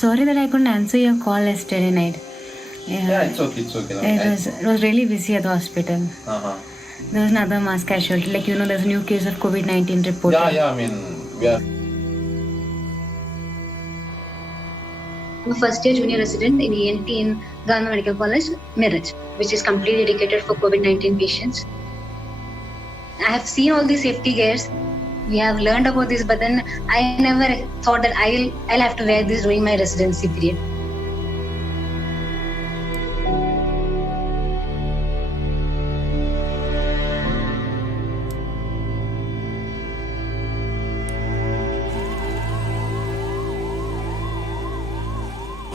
Sorry that I couldn't answer your call yesterday night. Yeah, it's okay. It was really busy at the hospital. Uh-huh. There was another mass casualty. There's a new case of COVID-19 reported. Yeah, I mean, we are. I'm a first year junior resident in ENT in Ghana Medical College, Meerut, which is completely dedicated for COVID-19 patients. I have seen all these safety gears. We have learned about this, but then I never thought that I'll have to wear this during my residency period.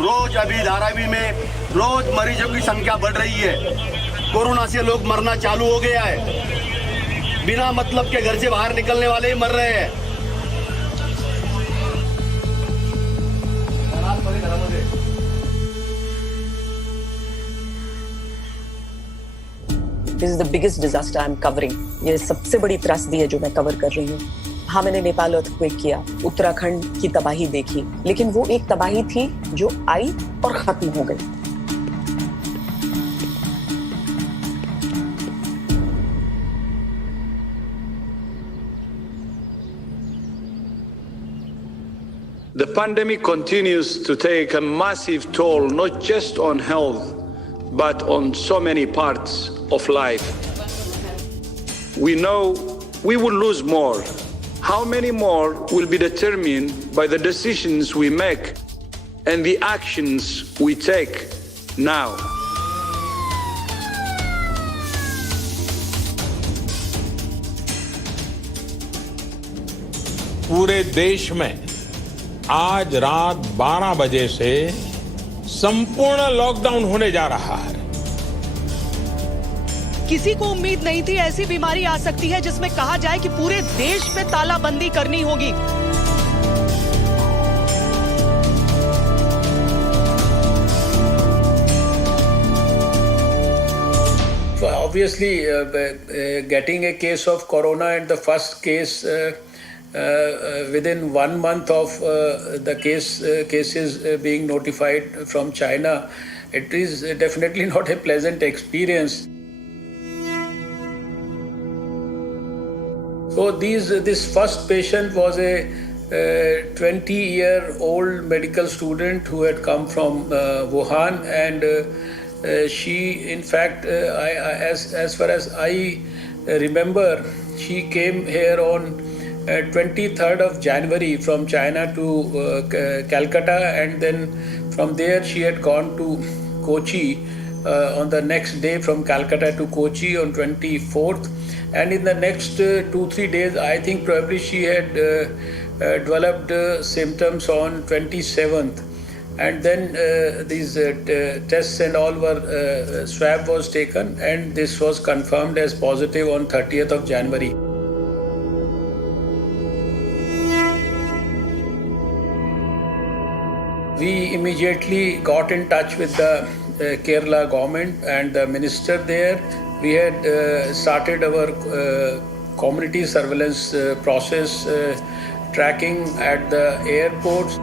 रोज अभी धारावी में रोज मरीजों की संख्या बढ़ रही है। Corona से लोग मरना चालू हो गया है। बिना मतलब के घर से बाहर निकलने वाले ही मर रहे हैं। This is the biggest disaster I'm covering. ये सबसे बड़ी त्रासदी है जो मैं कवर कर रही हूँ। हाँ, मैंने नेपाल अर्थक्वेक किया, उत्तराखंड की तबाही देखी, लेकिन वो एक तबाही थी जो आई और खत्म हो गई। The pandemic continues to take a massive toll, not just on health, but on so many parts of life. We know we will lose more. How many more will be determined by the decisions we make and the actions we take now. पूरे देश में आज रात 12 बजे से संपूर्ण lockdown होने जा रहा है। किसी को उम्मीद नहीं थी ऐसी बीमारी आ सकती है जिसमें कहा जाए कि पूरे देश पे तालाबंदी करनी होगी। Obviously, getting a case of corona and the first case within 1 month of the cases being notified from China, it is definitely not a pleasant experience. So this first patient was a 20-year-old medical student who had come from Wuhan, and she, in fact, as far as I remember, she came here on 23rd of January from China to Calcutta, and then from there she had gone to Kochi on the next day, from Calcutta to Kochi on 24th, and in the next 2-3 days I think probably she had developed symptoms on 27th, and then these tests and all were swab was taken, and this was confirmed as positive on 30th of January. We immediately got in touch with the Kerala government and the minister there. We had started our community surveillance process, tracking at the airports.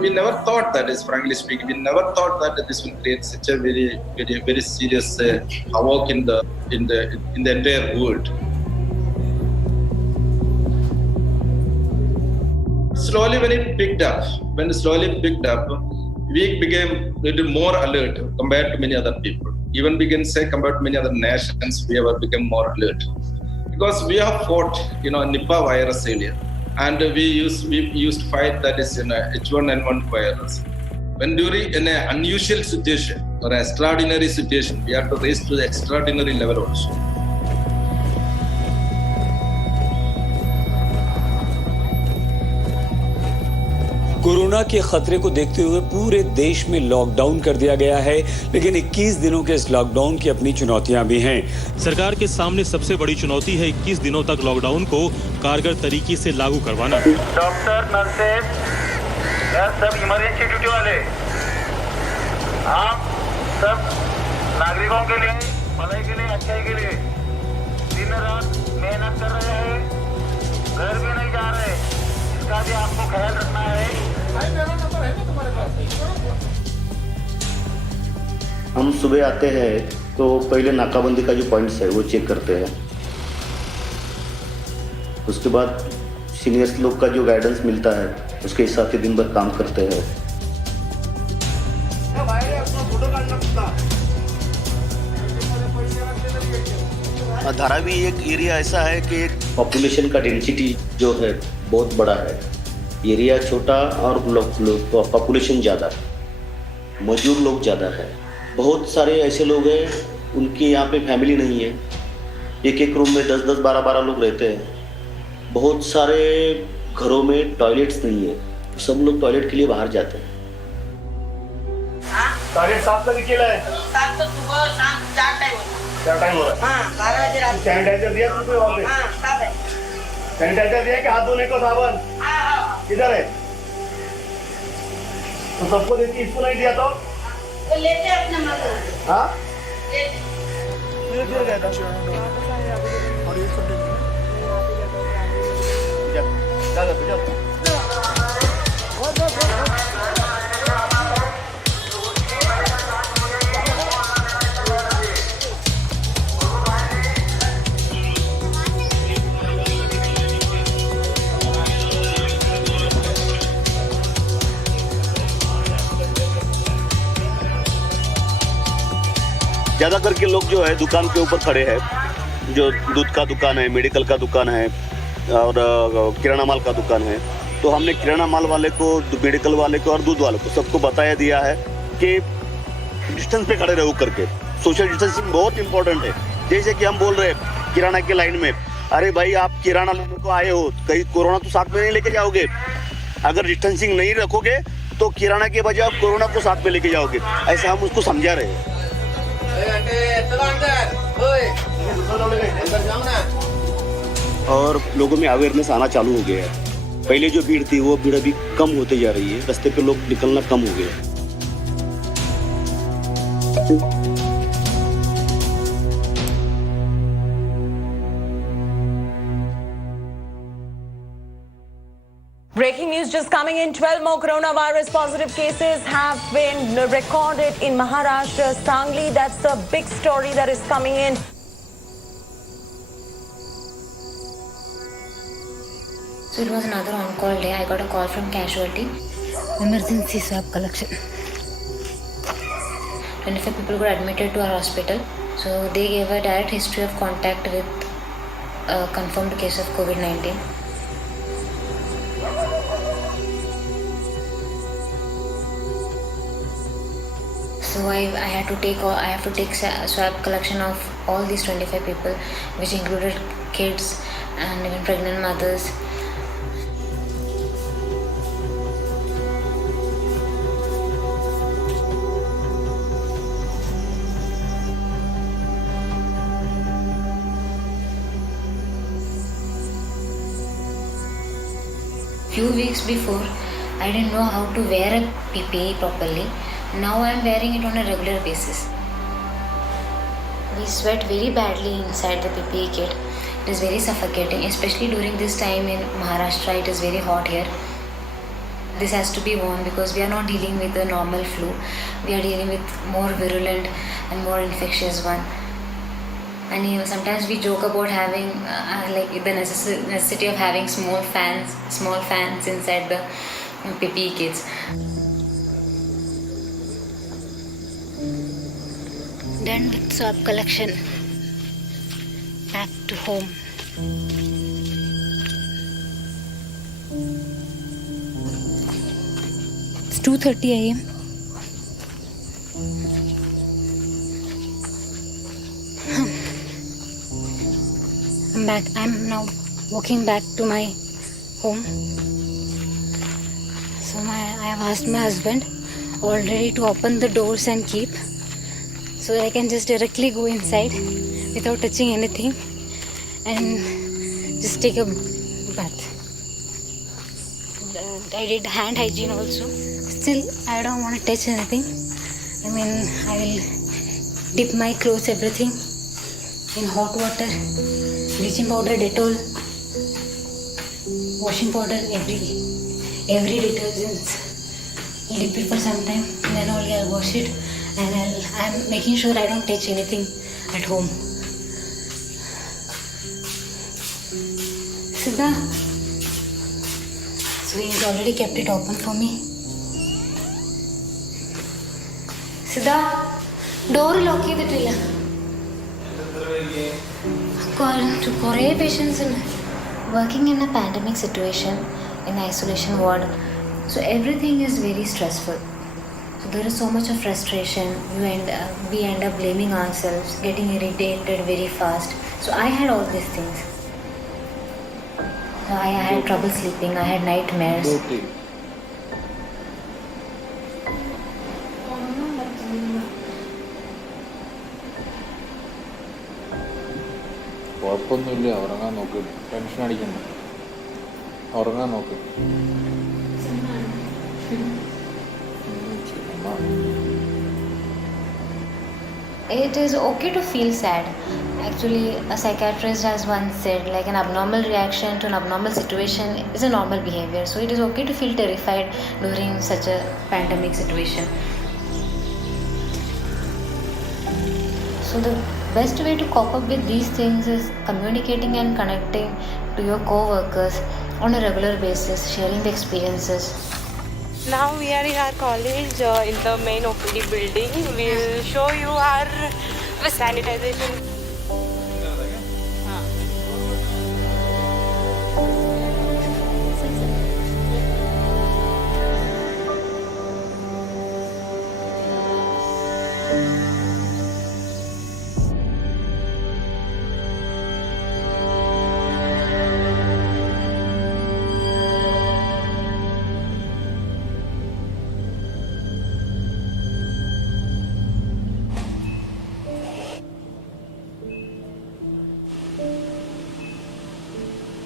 we never thought that, is frankly speaking, we never thought that this will create such a very serious havoc in the entire world. Slowly, when it picked up, we became a little more alert compared to many other people. Even we can say compared to many other nations, we have become more alert because we have fought, Nipah virus earlier, and we used to fight that is H1N1 virus. When during an unusual situation or extraordinary situation, we have to raise to the extraordinary level also. Corona के खतरे को देखते हुए पूरे देश में lockdown कर दिया गया है, लेकिन 21 दिनों के इस लॉकडाउन की अपनी चुनौतियां भी हैं। सरकार के सामने सबसे बड़ी चुनौती है 21 दिनों तक लॉकडाउन को कारगर तरीके से लागू करवाना। डॉक्टर, नर्सेस, सब इमरजेंसी ड्यूटी वाले, आप सब नागरिकों के लिए, भलाई के लिए, अच्छाई के लिए दिन रात मेहनत कर रहे हैं, घर भी नहीं जा रहे, इसका भी आपको ख्याल रखना है। हम सुबह आते हैं तो पहले नाकाबंदी का जो पॉइंट्स है वो चेक करते हैं, उसके बाद सीनियर्स लोग का जो गाइडेंस मिलता है उसके हिसाब से दिन भर काम करते हैं। धारावी एक एरिया ऐसा है कि पॉपुलेशन का डेंसिटी जो है बहुत बड़ा है, एरिया छोटा और पॉपुलेशन ज़्यादा, मजदूर लोग ज़्यादा है। बहुत सारे ऐसे लोग हैं उनके यहाँ पे फैमिली नहीं है, एक रूम में 10-10, 12-12 लोग रहते हैं। बहुत सारे घरों में टॉयलेट्स नहीं है, सब लोग टॉयलेट के लिए बाहर जाते हैं। टॉयलेट साफ करके किया है? साफ तो सुबह शाम 4 टाइम हो रहा है। हाँ, 12 बजे रात। सैनिटाइजर दिया तुमको वहाँ पे? हाँ, सब है। सैनिटाइजर दिया कि हाथ धोने को साबुन? किधर है? तो सबको देती, इसको नहीं दिया तो लेते अपने मत। हाँ, ज़्यादा करके लोग जो है दुकान के ऊपर खड़े हैं, जो दूध का दुकान है, मेडिकल का दुकान है और किराना माल का दुकान है। तो हमने किराना माल वाले को, मेडिकल वाले को और दूध वाले को सबको बताया दिया है कि डिस्टेंस पे खड़े रहो करके। सोशल डिस्टेंसिंग बहुत इंपॉर्टेंट है। जैसे कि हम बोल रहे हैं किराना के लाइन में, अरे भाई आप किराना लेने को आए हो, कहीं कोरोना तो साथ में नहीं लेके जाओगे। अगर डिस्टेंसिंग नहीं रखोगे तो किराना के बजाय आप कोरोना को साथ में लेके जाओगे। ऐसा हम उसको समझा रहे हैं। और लोगों में अवेयरनेस आना चालू हो गया है। पहले जो भीड़ थी वो भीड़ अभी कम होते जा रही है, रास्ते पे लोग निकलना कम हो गया। Breaking news just coming in. 12 more coronavirus positive cases have been recorded in Maharashtra, Sangli. That's the big story that is coming in. So it was another on-call day. I got a call from casualty. Emergency swab collection. 25 people got admitted to our hospital. So they gave a direct history of contact with a confirmed case of COVID-19. So I have to take swab collection of all these 25 people, which included kids and even pregnant mothers. Few weeks before, I didn't know how to wear a PPE properly. Now I am wearing it on a regular basis. We sweat very badly inside the PPE kit. It is very suffocating, especially during this time in Maharashtra. It is very hot here. this has to be worn because we are not dealing with a normal flu. We are dealing with more virulent and more infectious one. And sometimes we joke about having like the necessity of having small fans inside the PPE kits. Done with swab collection. Back to home. It's 2:30 a.m. I'm back. I'm now walking back to my home. So I have asked my husband already to open the doors and keep, so that I can just directly go inside without touching anything and just take a bath. I did hand hygiene also. Still, I don't want to touch anything. I mean, I will dip my clothes, everything in hot water, bleaching powder, Dettol, washing powder, every detergent. I'll dip it for some time, and then only I'll wash it, and I'm making sure I don't touch anything at home. Siddha, so he's already kept it open for me. Siddha, door lock ചെയ്തിട്ടില്ല. കുറേ patients ഉണ്ട്. Working in a pandemic situation, in isolation ward, so everything is very stressful. So there is so much of frustration. We end up blaming ourselves, getting irritated very fast. So I had all these things. I had trouble sleeping. I had nightmares. കുഴപ്പമൊന്നുമില്ല, ഉറങ്ങാൻ നോക്ക്, tension അടിക്കണ്ട, ഉറങ്ങാൻ നോക്ക്. It is okay to feel sad. Actually, a psychiatrist has once said, like, an abnormal reaction to an abnormal situation is a normal behavior. So it is okay to feel terrified during such a pandemic situation. So the best way to cope up with these things is communicating and connecting to your co-workers on a regular basis, sharing the experiences. Now we are in our college in the main OPD building. We will show you our sanitization.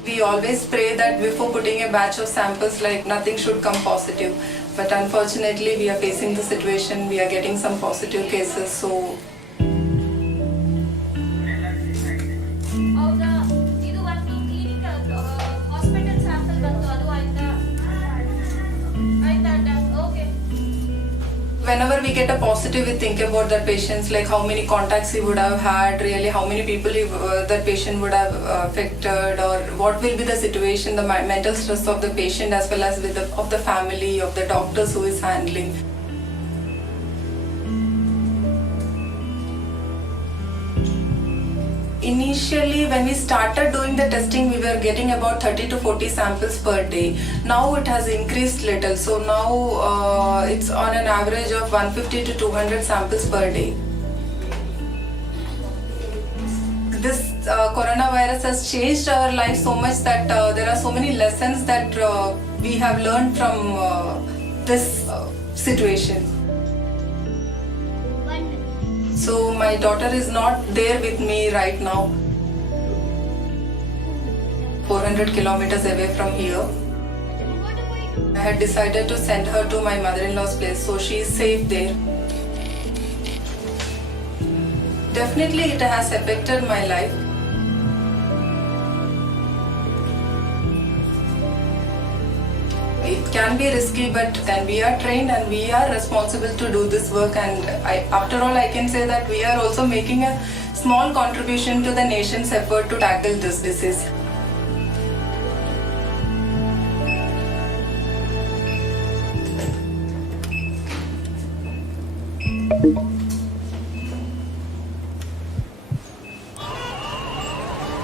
We always pray that before putting a batch of samples, like, nothing should come positive. But unfortunately, we are facing the situation. We are getting some positive cases. So whenever we get a positive, we think about that patients, like how many contacts he would have had, really how many people that patient would have affected, or what will be the situation, the mental stress of the patient as well as with of the family, of the doctors who is handling. Initially, when we started doing the testing, we were getting about 30 to 40 samples per day. Now it has increased little. So now it's on an average of 150 to 200 samples per day. This coronavirus has changed our life so much that there are so many lessons that we have learned from this situation. So my daughter is not there with me right now. 400 kilometers away from here. I had decided to send her to my mother-in-law's place, so she is safe there. Definitely it has affected my life. can be risky, but then we are trained and we are responsible to do this work. And after all, I can say that we are also making a small contribution to the nation's effort to tackle this disease.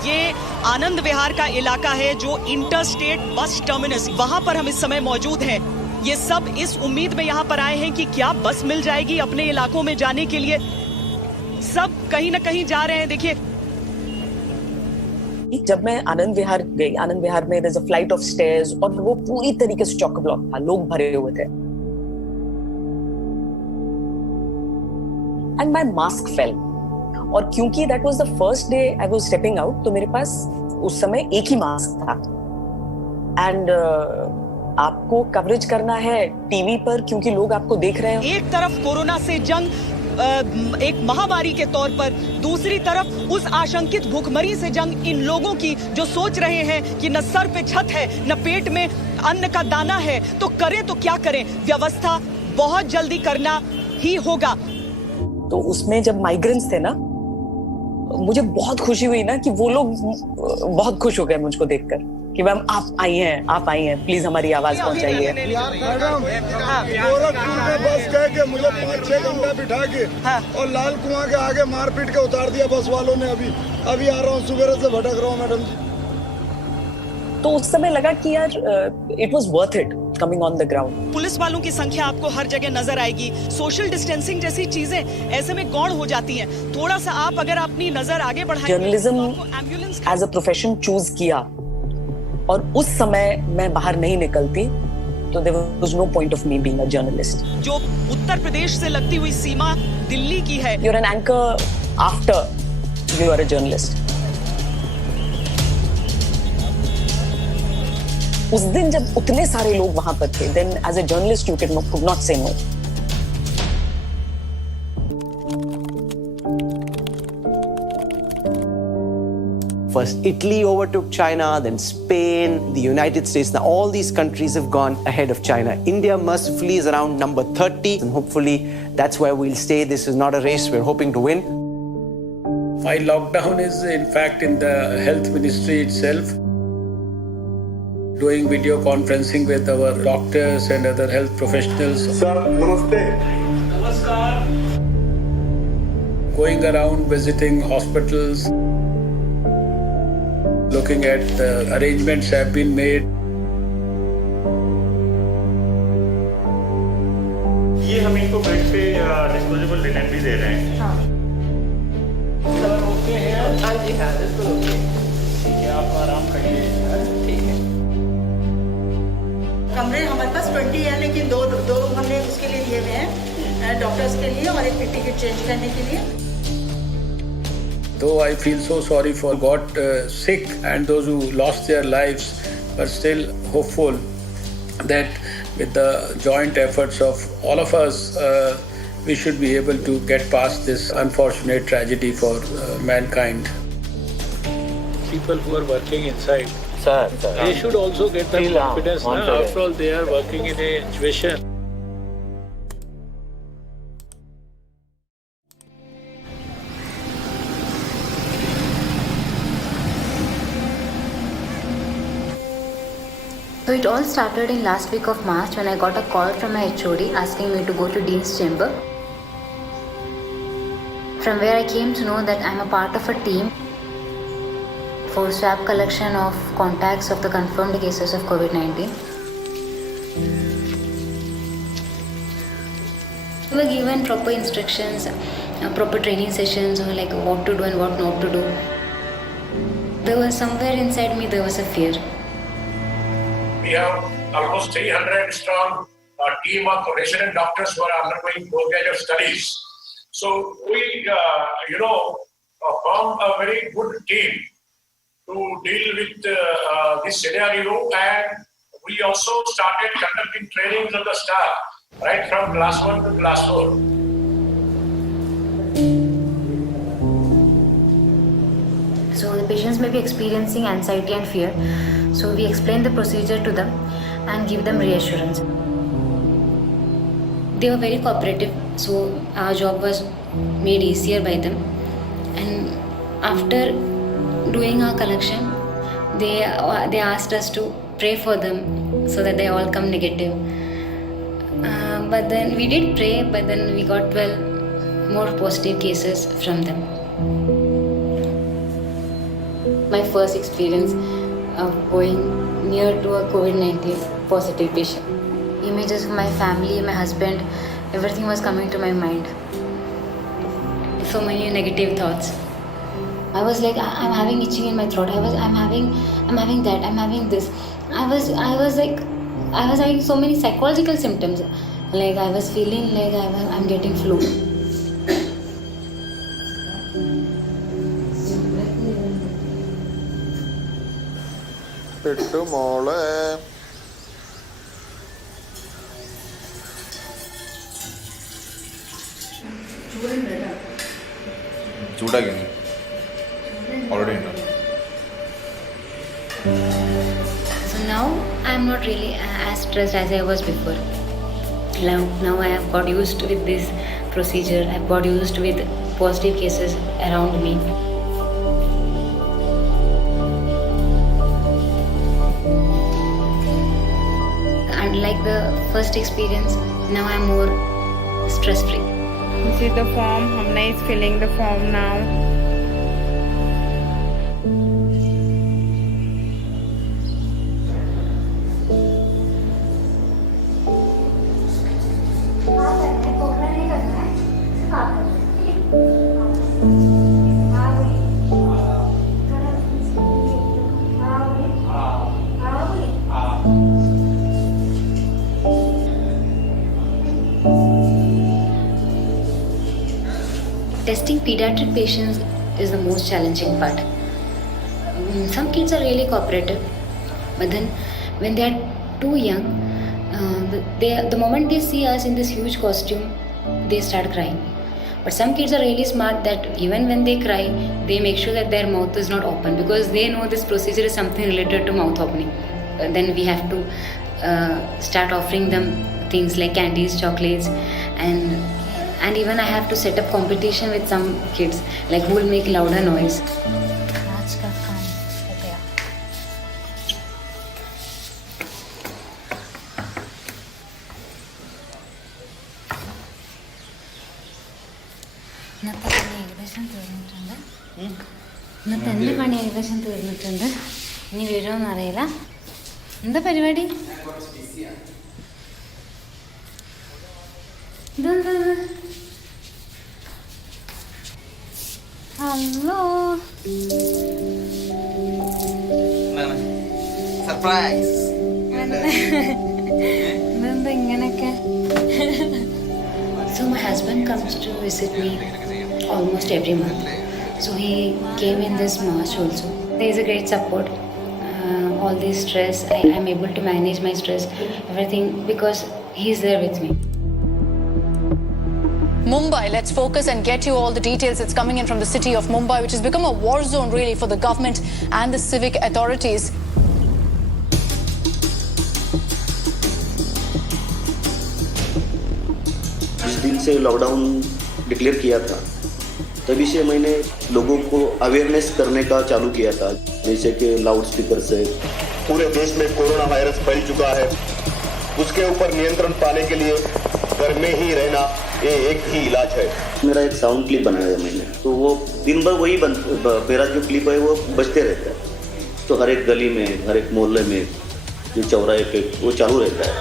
ये आनंद विहार का इलाका है जो inter state bus terminus, वहां पर हम इस समय मौजूद हैं। ये सब इस उम्मीद में यहाँ पर आए हैं कि क्या बस मिल जाएगी अपने इलाकों में जाने के लिए। सब कहीं ना कहीं जा रहे हैं। देखिए, जब मैं आनंद विहार गई, आनंद विहार में there's a flight of stairs और वो पूरी तरीके से चॉक ब्लॉक था, लोग भरे हुए थे। And my mask fell. और क्योंकि that was the first day I was stepping out, तो मेरे पास उस समय एक ही मास्क था। And आपको कवरेज करना है टीवी पर क्योंकि लोग आपको देख रहे हैं। एक तरफ कोरोना से जंग एक महामारी के तौर पर, दूसरी तरफ उस आशंकित भूखमरी से जंग इन लोगों की जो सोच रहे हैं कि न सर पे छत है न पेट में अन्न का दाना है, तो करें तो क्या करें। व्यवस्था बहुत जल्दी करना ही होगा। तो उसमें जब माइग्रेंट्स थे ना, मुझे बहुत खुशी हुई ना कि वो लोग बहुत खुश हो गए मुझको देखकर कि मैम आप आई हैं, प्लीज हमारी आवाज पहुंचाइए। गोरखपुर में बस कह के मुझे 5-6 घंटा बिठा के और लाल कुआं के आगे मार पीट के उतार दिया बस वालों ने। अभी आ रहा हूँ, सुबह से भटक रहा हूँ मैडम। तो उस समय लगा कि यार it was worth it coming on the ground. Police वालों की संख्या आपको हर जगह नजर आएगी। सोशल डिस्टेंसिंग जैसी चीजें ऐसे में गौण हो जाती हैं। थोड़ा सा आप अगर अपनी नजर आगे बढ़ाएं। Journalism as a profession choose किया और उस समय मैं बाहर नहीं निकलती तो there was no point of me being a journalist. जो उत्तर प्रदेश से लगती हुई सीमा दिल्ली की है। You are an anchor after you are a journalist. उस दिन जब उतने सारे लोग वहां पर थे, then as a journalist you could not say no. First, Italy overtook China, then Spain, the United States. Now, all these countries have gone ahead of China. India, mercifully, is around number 30, and hopefully that's where we'll stay. This is not a race we're hoping to win. My lockdown is, in fact, in the health ministry itself. Doing video conferencing with our doctors and other health professionals. Sir, namaste. Namaskar. Going around visiting hospitals, looking at the arrangements have been made. ये हम इनको bed पे disposable linen भी दे रहे हैं। हाँ। Sir okay हैं? हाँ जी हाँ, बिल्कुल ओके। ठीक है, आप आराम करिए। ठीक है। कमरे हमारे पास 20 है, लेकिन दो रूम हमने उसके लिए दिए हुए हैं, डॉक्टर्स के लिए और एक टिकट चेंज करने के लिए। Though I feel so sorry for got sick and those who lost their lives, but still hopeful that with the joint efforts of all of us, we should be able to get past this unfortunate tragedy for mankind. People who are working inside, they should also get the confidence. After all, they are working in a situation. So it all started in last week of March when I got a call from my HOD asking me to go to Dean's Chamber. From where I came to know that I'm a part of a team for swab collection of contacts of the confirmed cases of COVID-19. We were given proper instructions, proper training sessions on like what to do and what not to do. There was somewhere inside me, there was a fear. We have almost 300 strong team of resident doctors who are undergoing postgraduate studies. So we, formed a very good team to deal with this scenario, and we also started conducting trainings of the staff right from class 1 to class 4. So the patients may be experiencing anxiety and fear. So we explained the procedure to them, and give them reassurance. They were very cooperative, so our job was made easier by them. And after doing our collection, they asked us to pray for them so that they all come negative. But then we did pray, but then we got 12 more positive cases from them. My first experience of going near to a COVID-19 positive patient. Images of my family, my husband, everything was coming to my mind. So many negative thoughts. I was like, I'm having itching in my throat. I'm having that. I'm having this. I was having so many psychological symptoms. Like I was feeling like I'm getting flu. പെട്ടു മോളെ. ചൂടാക്കി already ഉണ്ടോ? So now I'm not really as stressed as I was before. Now I have got used with this procedure. I've got used with positive cases around me. Unlike the first experience, now I'm more stress-free. You see the form, Hamna is filling the form now. Testing pediatric patients is the most challenging part. Some kids are really cooperative, but then when they are too young, the moment they see us in this huge costume, they start crying. But some kids are really smart that even when they cry, they make sure that their mouth is not open because they know this procedure is something related to mouth opening. Then we have to start offering them things like candies, chocolates, and even I have to set up competition with some kids, like who will make louder noise. ഇന്നത്തെ എൻ്റെ പണി ഏകദേശം തീർന്നിട്ടുണ്ട്. ഇനി വരുമോയെന്ന് അറിയില്ല. എന്താ പരിപാടി? ഇതെന്താ? Hello, surprise. ഇതെന്താ ഇങ്ങനെയൊക്കെ? So my husband comes to visit me almost every month. So he came in this March also. There is a great support. All this stress, I am able to manage my stress, everything, because he is there with me. Mumbai, let's focus and get you all the details. It's coming in from the city of Mumbai, which has become a war zone really for the government and the civic authorities. जिस दिन से lockdown declare किया था तभी से मैंने लोगों को अवेयरनेस करने का चालू किया था, जैसे कि लाउड स्पीकर से पूरे देश में कोरोना वायरस फैल चुका है, उसके ऊपर नियंत्रण पाने के लिए घर में ही रहना ये एक ही इलाज है। मेरा एक साउंड क्लिप बनाया है मैंने, तो वो दिन भर वही मेरा जो क्लिप है वो बजते रहता है। तो हर एक गली में, हर एक मोहल्ले में, जो चौराहे पे वो चालू रहता है।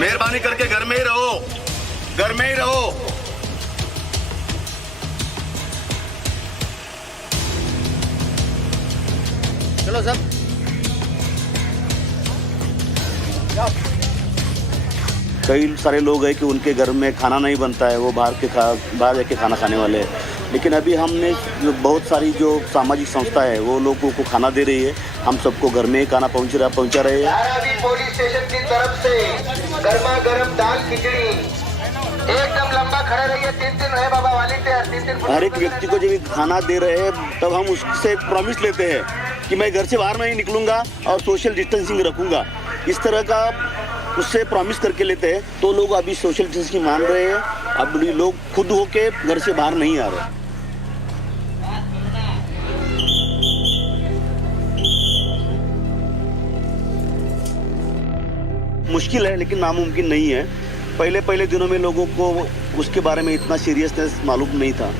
मेहरबानी करके घर में ही रहो, घर में ही रहो। चलो सब। कई सारे लोग हैं कि उनके घर में खाना नहीं बनता है, वो बाहर जाके खाना खाने वाले हैं। लेकिन अभी हमने जो बहुत सारी जो सामाजिक संस्था है वो लोगों को खाना दे रही है, हम सबको घर में ही खाना पहुंचा रहे हैं। पुलिस स्टेशन की तरफ से गर्मा गर्म दाल खिचड़ी एकदम लंबा खड़े रहिए, 3 है बाबा वॉलंटियर, 3 हर एक व्यक्ति को जब ये खाना दे रहे हैं तब हम उससे एक प्रॉमिस लेते हैं कि मैं घर से बाहर नहीं निकलूंगा और सोशल डिस्टेंसिंग रखूंगा। इस तरह का उससे प्रॉमिस करके लेते हैं तो लोग अभी सोशल डिस्टेंसिंग मान रहे हैं। अब लोग खुद होके घर से बाहर नहीं आ रहे। मुश्किल है लेकिन नामुमकिन नहीं है। पहले दिनों में लोगों को उसके बारे में इतना सीरियसनेस मालूम नहीं था।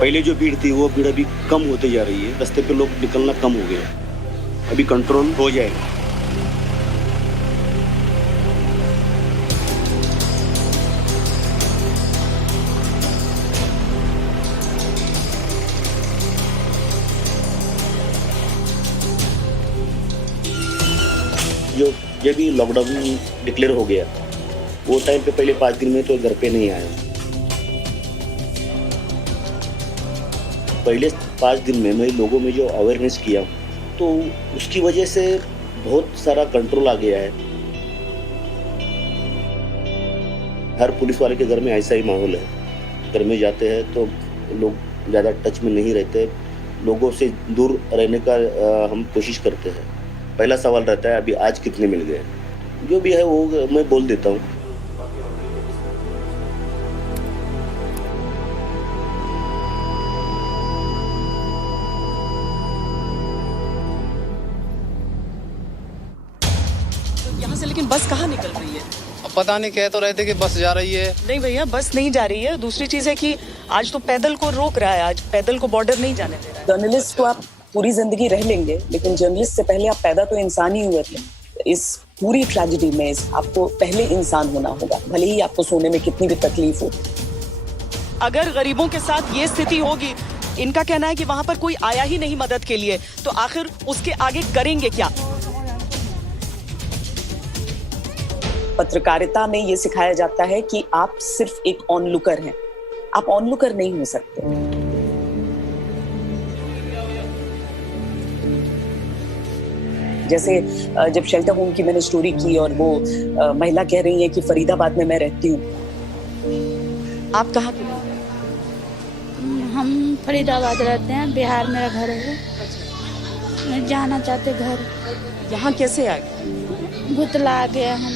पहले जो भीड़ थी वो भीड़ अभी कम होते जा रही है। रास्ते पे लोग निकलना कम हो गया, अभी कंट्रोल हो जाएगा। जो जब भी लॉकडाउन डिक्लेयर हो गया वो टाइम पे पहले 5 दिन में तो घर पे नहीं आया। पहले 5 दिन में मैं लोगों में जो अवेयरनेस किया तो उसकी वजह से बहुत सारा कंट्रोल आ गया है। हर पुलिस वाले के घर में ऐसा ही माहौल है। घर में जाते हैं तो लोग ज़्यादा टच में नहीं रहते, लोगों से दूर रहने का हम कोशिश करते हैं। पहला सवाल रहता है अभी आज कितने मिल गए, जो भी है वो मैं बोल देता हूँ। यहाँ से लेकिन बस कहाँ निकल रही है? पता नहीं, कह तो रहे थे कि बस जा रही है। नहीं भैया, बस नहीं जा रही है। दूसरी चीज है कि आज तो पैदल को रोक रहा है, आज पैदल को बॉर्डर नहीं जाने दे रहा है। जर्नलिस्ट को आप पूरी जिंदगी रह लेंगे, लेकिन जर्नलिस्ट से पहले आप पैदा तो इंसान ही हुए थे। इस पूरी ट्रेजेडी में आपको पहले इंसान होना होगा, भले ही आपको सोने में कितनी भी तकलीफ हो। अगर गरीबों के साथ ये स्थिति होगी, इनका कहना है कि वहां पर कोई आया ही नहीं मदद के लिए, तो आखिर उसके आगे करेंगे क्या? पत्रकारिता में ये सिखाया जाता है कि आप सिर्फ एक ऑनलुकर हैं, आप ऑनलुकर नहीं हो सकते। जैसे जब शेल्टर होम की मैंने स्टोरी की और वो महिला कह रही है कि फरीदाबाद में मैं रहती हूँ। आप कहाँ के? हम फरीदाबाद रहते हैं, बिहार मेरा घर है। मैं जाना चाहते घर। यहाँ कैसे आ गए? भुतला आ गया हम।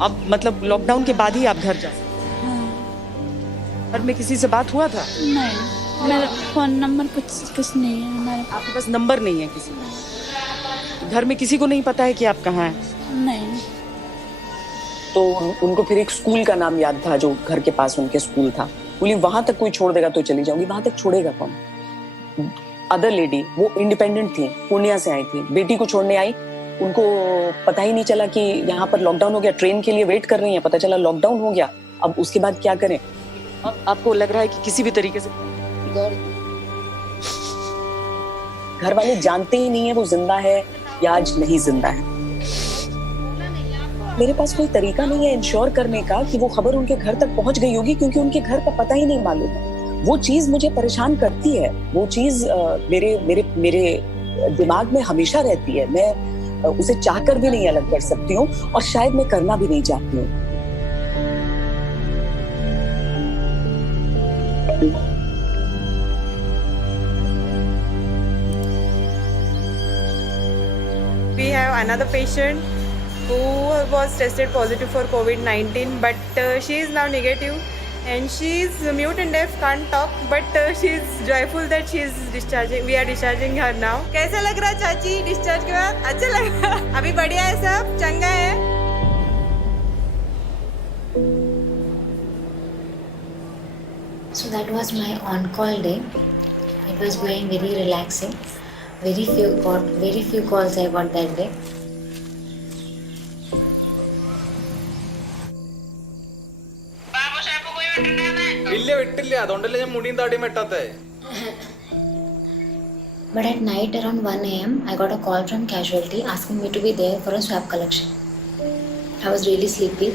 अब मतलब लॉकडाउन के बाद ही आप घर जा सकते? हाँ। घर में किसी से बात हुआ था? नहीं, मेरा फोन नंबर कुछ नहीं है हमारे। आपके पास नंबर नहीं है किसी का? घर में किसी को नहीं पता है कि आप कहाँ हैं? नहीं। तो उनको फिर एक स्कूल का नाम याद था जो घर के पास उनके स्कूल था। बोली वहां तक कोई छोड़ देगा तो चली जाऊंगी। वहां तक छोड़ेगा कौन? अदर लेडी, वो इंडिपेंडेंट थी, पूर्णिया से आई थी, बेटी को छोड़ने आई। उनको पता ही नहीं चला कि यहाँ पर लॉकडाउन हो गया। ट्रेन के लिए वेट कर रही है, पता चला लॉकडाउन हो गया। अब उसके बाद क्या करें? अब आपको लग रहा है कि किसी भी तरीके से घर वाले जानते ही नहीं है वो जिंदा है या आज नहीं जिंदा है। मेरे पास कोई तरीका नहीं है इंश्योर करने का कि वो खबर उनके घर तक पहुंच गई होगी, क्योंकि उनके घर का पता ही नहीं मालूम है। वो चीज मुझे परेशान करती है, वो चीज मेरे दिमाग में हमेशा रहती है। मैं उसे चाहकर भी नहीं अलग कर सकती हूँ और शायद मैं करना भी नहीं चाहती हूँ। We have another patient who was tested positive for COVID-19, but she is now negative and she is mute and deaf, can't talk, but she is joyful that she is discharging. We are discharging her now. कैसा लग रहा है चाची discharge के बाद? अच्छा लग रहा है? अभी बढ़िया है, सब चंगा है। So that was my on-call day. It was going very relaxing. Very few calls I got that day. But at night around 1 a.m. I got a call from casualty asking me to be there for a swab collection. I was really sleepy,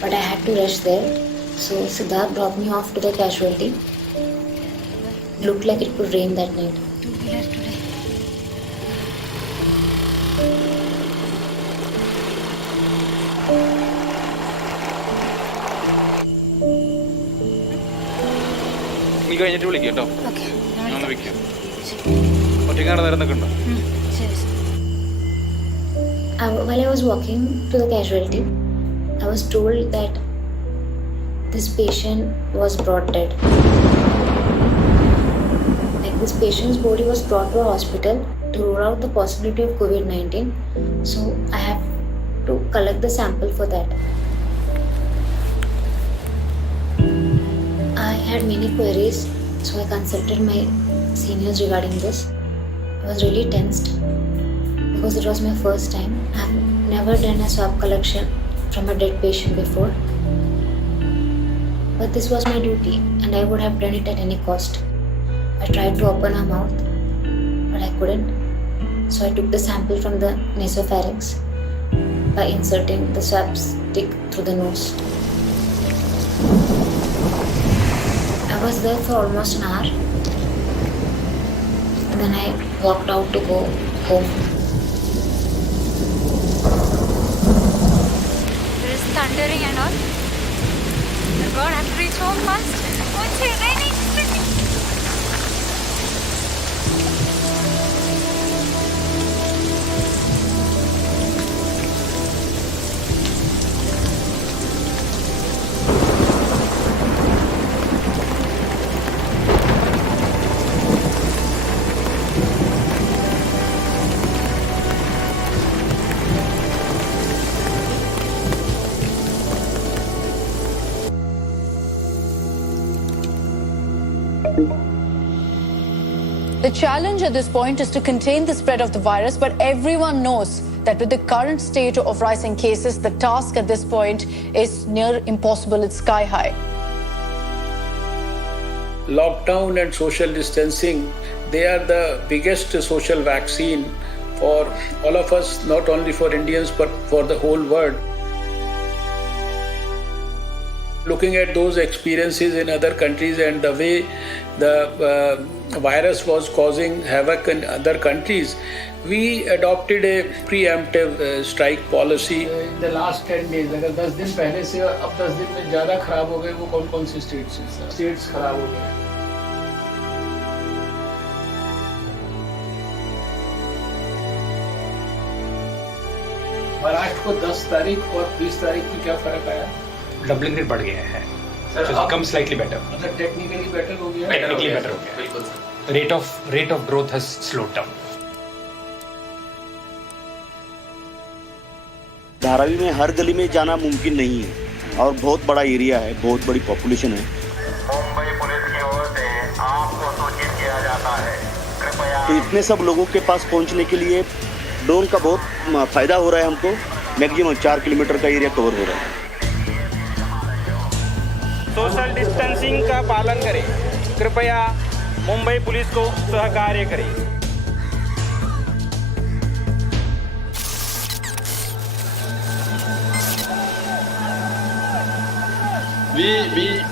but I had to rush there. So Siddharth dropped me off to the casualty. It looked like it could rain that night. 2-wheeler today. കഴിഞ്ഞിട്ട് വിളിക്കാം കേട്ടോ. ഞാൻ ഒന്ന് വെക്കാം. ഒറ്റയ്ക്കാണ് നേരം നിൽക്കണ്ടോ? While I was walking to the casualty, I was told that this patient was brought dead. Like this patient's body was brought to a hospital to rule out the possibility of COVID-19. So I have to collect the sample for that. I had many queries, so I consulted my seniors regarding this. I was really tensed because it was my first time. I've never done a swab collection from a dead patient before. But this was my duty and I would have done it at any cost. I tried to open her mouth, but I couldn't. So I took the sample from the nasopharynx by inserting the swab stick through the nose. I was there for almost an hour. And then I walked out to go home. There is thundering and all. God, I have to reach home fast. Oh, it's raining. The challenge at this point is to contain the spread of the virus, but everyone knows that with the current state of rising cases, the task at this point is near impossible. It's sky high. Lockdown and social distancing, they are the biggest social vaccine for all of us, not only for Indians, but for the whole world. Looking at those experiences in other countries and the way the virus was causing havoc in other countries, we adopted a preemptive strike policy. In the last 10 days, अगर 10 दिन पहले से अब 10 दिन में ज़्यादा खराब हो गए, वो कौन-कौन सी स्टेट्स खराब हो गए? महाराष्ट्र को 10 तारीख और 20 तारीख में क्या फर्क आया? डबलिंग रेट बढ़ गया है, कम स्लाइटली बेटर, मतलब टेक्निकली बेटर हो गया, टेक्निकली बेटर हो गया, बिल्कुल। Rate of growth has slowed down. Dharavi में हर गली में जाना मुमकिन नहीं है और बहुत बड़ा एरिया है, बहुत बड़ी पॉपुलेशन है। मुंबई पुलिस की ओर से आपको सूचित किया जाता है, कृपया तो इतने सब लोगों के पास पहुंचने के लिए ड्रोन का बहुत फायदा हो रहा है हमको। मैक्सिमम 4 किलोमीटर का एरिया कवर हो रहा है। सोशल डिस्टेंसिंग का पालन करें, कृपया मुंबई पुलिस को सहकार्य करें।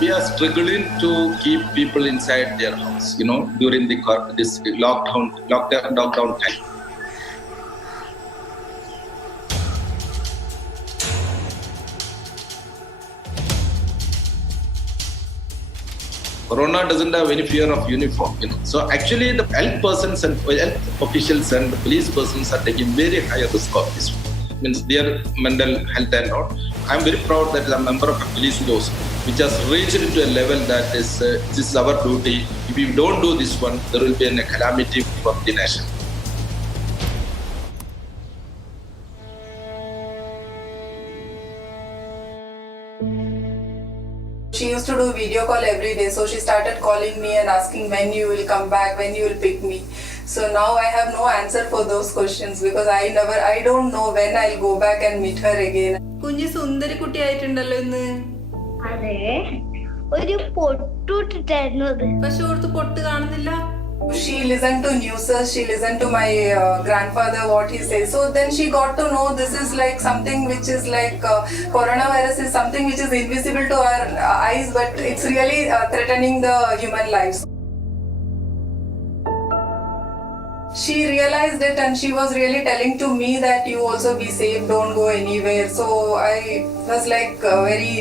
We are struggling to keep people inside their house, during this lockdown time. Corona doesn't have any fear of uniform, So actually, the health persons and health officials and the police persons are taking very high risk of this. Means their mental health and all. I'm very proud that I'm a member of a police force which has reached into a level that is this is our duty. If we don't do this one, there will be a calamity for the nation. She used to do video call every day, so she started calling me and asking when you will come back, when you will pick me. So now I have no answer for those questions because I don't know when I'll go back and meet her again. കുഞ്ഞു സുന്ദരി കുട്ടി ആയിട്ടുണ്ടല്ലോ ഇന്ന്. അതെ, ഒരു പൊട്ടുട്ടിട്ടായിരുന്നു അത്. പക്ഷെ ഓർത്ത് പൊട്ട് കാണുന്നില്ല. She listened to news, she listened to my grandfather what he says. So then she got to know this is like something which is like coronavirus is something which is invisible to our eyes, but it's really threatening the human lives. She realized it and she was really telling to me that you also be safe, don't go anywhere. So I was like very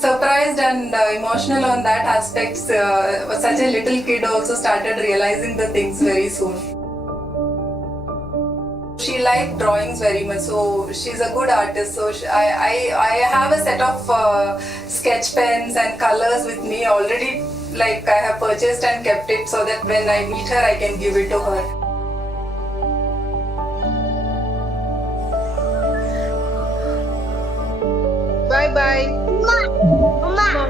surprised and emotional on that aspect. Such a little kid also started realizing the things very soon. She liked drawings very much, so she's a good artist. So I have a set of sketch pens and colors with me already. Like I have purchased and kept it so that when I meet her, I can give it to her. Bye bye. Mama.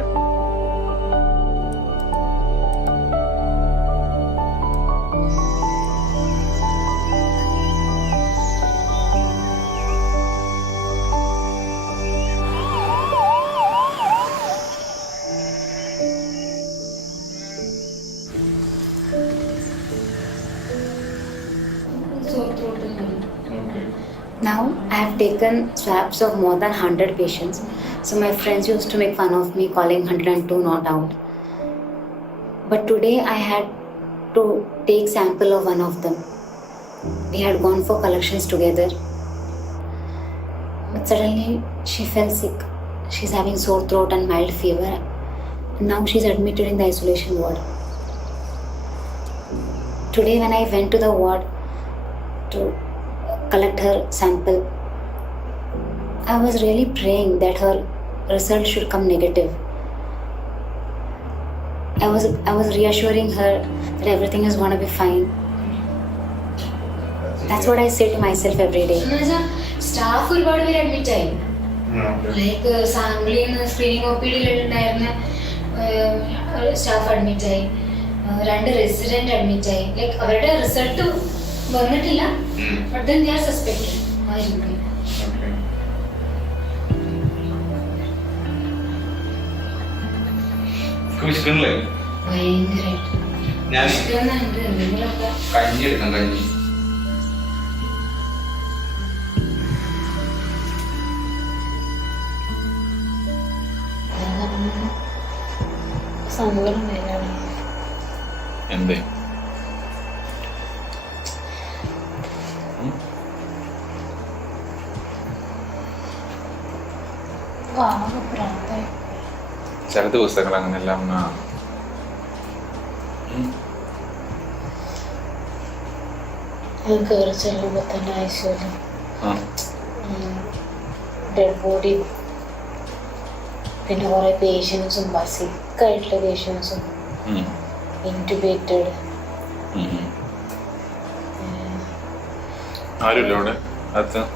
Now I have taken swabs of more than 100 patients. So my friends used to make fun of me calling 102 not out. But today I had to take sample of one of them. We had gone for collections together. But suddenly she fell sick. She's having sore throat and mild fever. Now she's admitted in the isolation ward. Today when I went to the ward to collect her sample, I was really praying that her result should come negative. I was reassuring her that everything is going to be fine. That's what I say to myself every day. Staff ഒരുപാട് പേര് admit ആയി. Like സാമ്പിളിന്ന് screening ഒപിഡിയിലുണ്ടായിരുന്ന staff admit ആയി, 2 resident admit ആയി. Like അവരുടെ result വന്നിട്ടില്ല, but then they are suspected. ആയിരിക്കും. ഭയങ്കരമായിട്ട് എന്തെങ്കിലുമൊക്കെ കഞ്ഞി എടുക്കാം, കഞ്ഞി. സങ്കടം വരാണ്. എന്തേ? ചില ദിവസങ്ങൾ അങ്ങനെല്ലാം കയറി ചെല്ലുമ്പോൾ തന്നെ ഐശ്വര്യം ഡെഡ് ബോഡി, പിന്നെ കുറെ പേഷ്യൻസും സിക്കായിട്ടുള്ള പേഷ്യൻസും ഇൻറ്റുബേറ്റഡ്. ആരുമില്ല അവിടെ? അപ്പം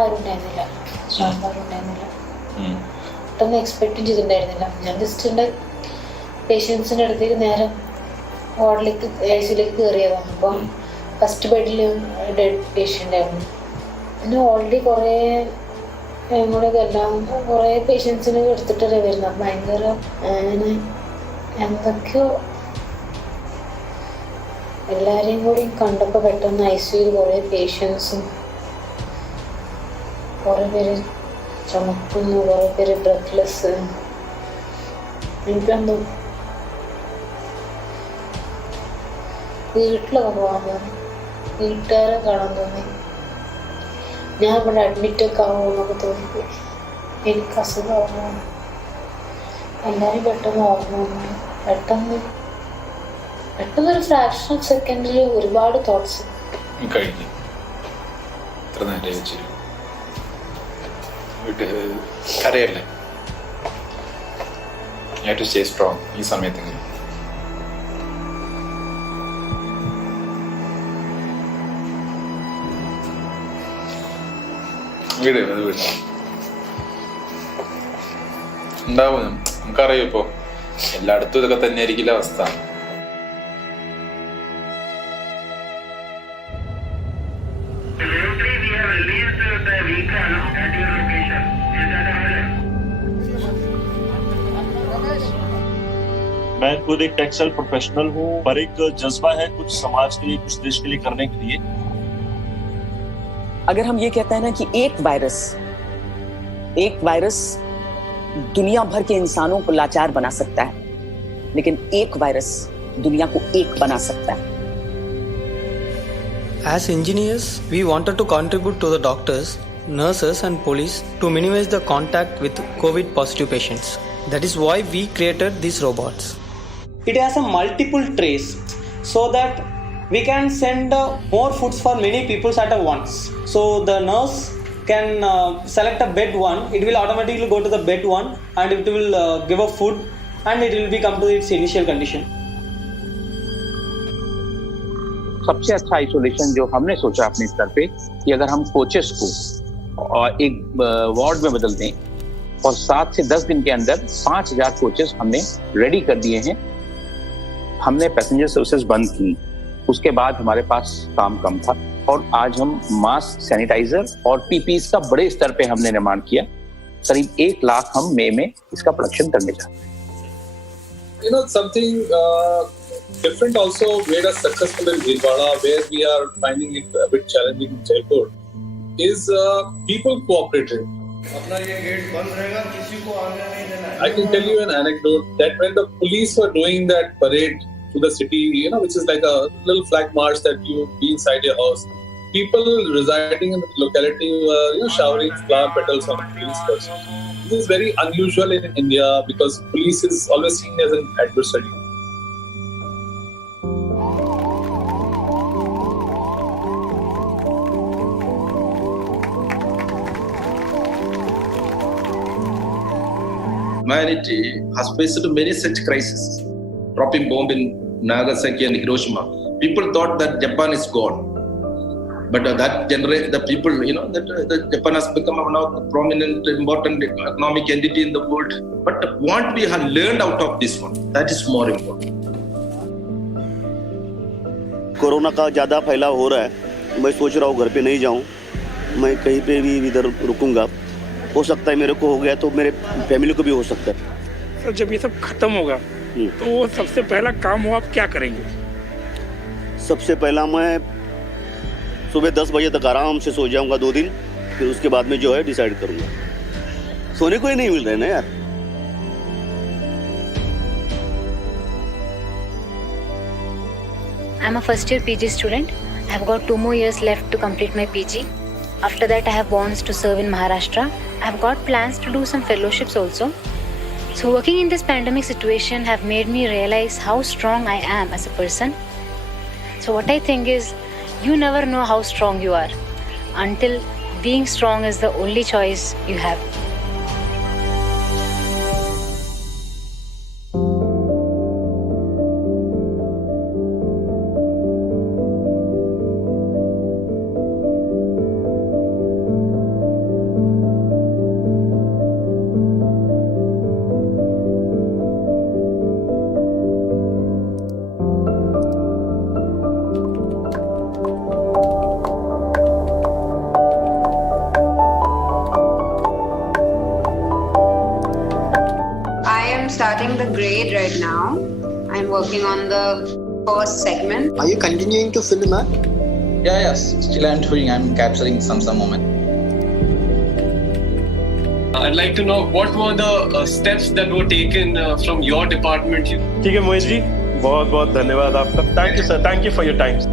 ആരും ഉണ്ടായിരുന്നില്ല, സ്റ്റാഫ് ആരും ഉണ്ടായിരുന്നില്ല. പെട്ടെന്ന് എക്സ്പെക്ട് ചെയ്തിട്ടുണ്ടായിരുന്നില്ല. ഞാൻ ജസ്റ്റ് എൻ്റെ പേഷ്യൻസിൻ്റെ അടുത്തേക്ക് നേരെ വാർഡിലേക്ക് ഐസിയിലേക്ക് കയറിയതാണ്. അപ്പം ഫസ്റ്റ് ബെഡിൽ ഡെഡ് പേഷ്യൻ്റ് ആയിരുന്നു. പിന്നെ ഓൾറെഡി കുറേ കൂടെയൊക്കെ എല്ലാം കുറേ പേഷ്യൻസിന് എടുത്തിട്ടല്ലേ വരുന്നത്. ഭയങ്കര അങ്ങനെ എന്തൊക്കെയോ എല്ലാവരെയും കൂടി കണ്ടപ്പോൾ പെട്ടെന്ന് ഐസിയുയിൽ കുറേ പേഷ്യൻസും, കുറേ പേര് ചുമക്കുന്നു, കുറേ പേര് ബ്രെത്ത്ലെസ്. എനിക്കെന്തോ വീട്ടിലൊക്കെ പോകാൻ തോന്നി, വീട്ടുകാരെ കാണാൻ തോന്നി. ഞാൻ ഇവിടെ അഡ്മിറ്റൊക്കെ ആവുമെന്നൊക്കെ തോന്നിപ്പോയി. എനിക്ക് അസുഖമാകുമോ, എല്ലാവരും പെട്ടെന്ന് ഓർമ്മ വന്നു. പെട്ടെന്നൊരു ഫ്രാക്ഷൻ ഓഫ് സെക്കൻഡിൽ ഒരുപാട് തോട്ട്സ് കഴിഞ്ഞു. ഇത്ര നേരം കരയല്ലേ? You have to stay strong ഈ സമയത്ത്. വീട് ഉണ്ടാവും, നമുക്കറിയാം. ഇപ്പോ എല്ലായിടത്തും ഇതൊക്കെ തന്നെ ആയിരിക്കില്ല അവസ്ഥ. मैं खुद एक टेक्सटाइल प्रोफेशनल हूँ, पर एक जज्बा है कुछ समाज के लिए, कुछ देश के लिए करने के लिए. अगर हम ये कहते हैं ना कि एक वायरस दुनिया भर के इंसानों को लाचार बना सकता है, लेकिन एक वायरस दुनिया को एक बना सकता है. As engineers, we wanted to contribute to the doctors nurses and police to minimize the contact with COVID positive patients. That is why we created these robots. It has a multiple trays so that we can send more foods for many people at once. So the nurse can select a bed one, it will automatically go to the bed one and it will give a food and it will be come to its initial condition. सबसे अच्छा isolation जो हमने सोचा अपने स्तर पे कि अगर हम कोचेस को एक वार्ड में बदल दें और 7 से 10 दिन के अंदर 5000 कोचेस हमने रेडी कर दिए हैं। हमने पैसेंजर सर्विसेज बंद की, उसके बाद हमारे पास काम कम था और आज हम मास्क, सैनिटाइजर और पीपीईज का बड़े स्तर पे हमने निर्माण किया। करीब 1 लाख हम मई में इसका प्रोडक्शन करने जा रहे हैं। Something different also made us successful in Bhilwara, where we are finding it a bit challenging in Jaipur, is people cooperating. I can tell you an anecdote that when the police were doing that parade to the city, which is like a little flag march that you be inside your house, people residing in the locality were showering flower petals on police person. This is very unusual in India because police is always seen as an adversary. Humanity has faced many such crises. Dropping bomb in Nagasaki and Hiroshima. People thought that Japan is gone. But the people, that Japan has become one of the prominent, important economic entity in the world. But what we have learned out of this one, that is more important. Corona का ज़्यादा फैलाव हो रहा है, मैं सोच रहा हूँ घर पे नहीं जाऊँ, मैं कहीं पे भी इधर रुकूंगा। हो सकता है मेरे को हो गया तो मेरे फैमिली को भी हो सकता है। सर जब ये सब खत्म होगा तो सबसे पहला काम हो आप क्या करेंगे? सबसे पहला मैं सुबह 10 बजे तक आराम से सो जाऊंगा 2 दिन, फिर उसके बाद में जो है डिसाइड करूंगा। सोने को ही नहीं मिल रहा है ना यार। I'm a first year PG student. I have got 2 more years left to complete my PG. After that, I have bonds to serve in Maharashtra. I have got plans to do some fellowships also. So working in this pandemic situation have made me realize how strong I am as a person. So what I think is, you never know how strong you are until being strong is the only choice you have. Starting the grade right now. I'm working on the first segment. Are you continuing to film that? Yes. Still I'm capturing some moment. I'd like to know what were the steps that were taken from your department. ठीक है मोहित जी, बहुत बहुत धन्यवाद आपका. Thank you sir, thank you for your time.